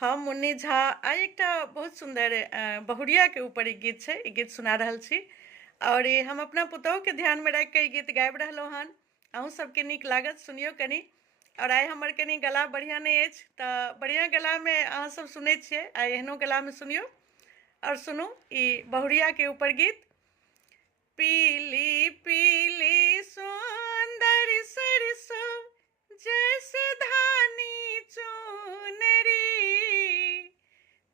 हम मुन्नी झा आइ एकटा बहुत सुंदर बहुरिया के ऊपर ई गीत छै, ई गीत सुना रहल छी। और ई हम अपना पुतोह के ध्यान में राखि के ई गीत गाबि रहलहुँ हन। अहूँ सबके नीक लागत, सुनियो कनी। और आइ हमर कनी गला बढ़िया नहीं अछि, तऽ बढ़िया गला में अहाँ सब सुनै छियै, आइ एहनो गला में सुनियो और सुनू ई बहुरिया के ऊपर गीत। पीली पीली सुंदर सरसों जैसे धानी चुनरी,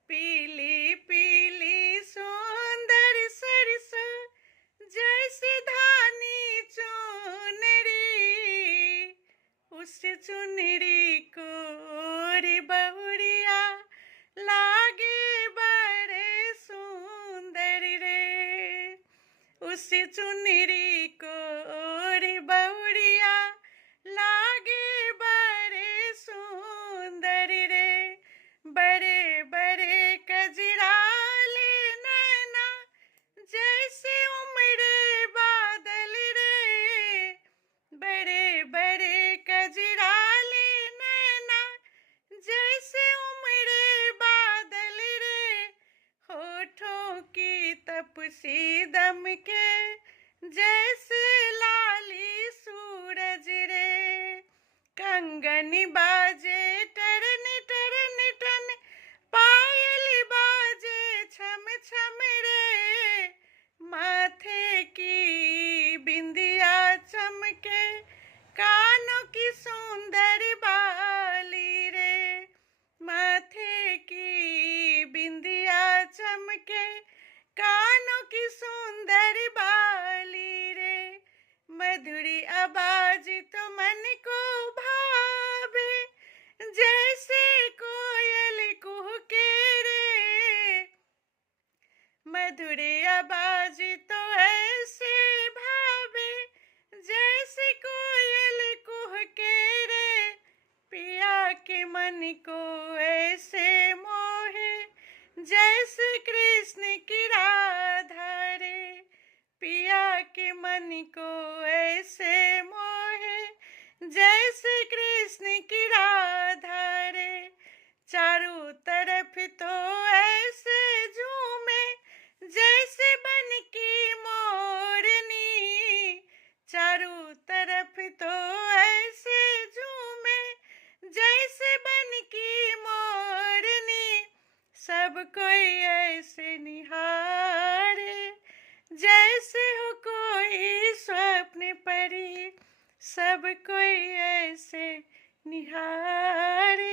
पीली पीली सुंदर सरसों जैसे धानी चुनरी, उस चुनरी को रे बहुरिया लागे बड़े सुंदर रे, उस चुनरी को रे बहुरिया लागे बड़े सुंदर रे, बड़े बड़े कजराले नैना जैसे उमड़े बादल रे, बड़े बड़े कजराले नैना जैसे उमड़े बादल रे, होठों की तपसी दम के जैसे लाली सूरज रे, कंगन बाजे टरन टरन टन, पायल बाजे छम छम रे, माथे की बिंदिया चमके कानों की सुंदर बाली रे, माथे की बिंदिया चमके कानों की सुंदर बाली रे, मधुरी आवाज तो मन को भावे जैसे कोयल कुहके रे, मधुरी आवाज तो ऐसे भावे जैसे कोयल कुहके रे, पिया के मन को ऐसे मोहे जैसे कृष्ण की राधा रे, पिया के मन को ऐसे मोहे जैसे कृष्ण की राधा रे, चारों तरफ तो ऐसे झूमे जैसे बन की मोरनी, चारों तरफ तो ऐसे झूमे जैसे बन की मोरनी, सब कोई ऐसे निहारे जैसे हो कोई स्वप्न परी, सब कोई ऐसे निहारे।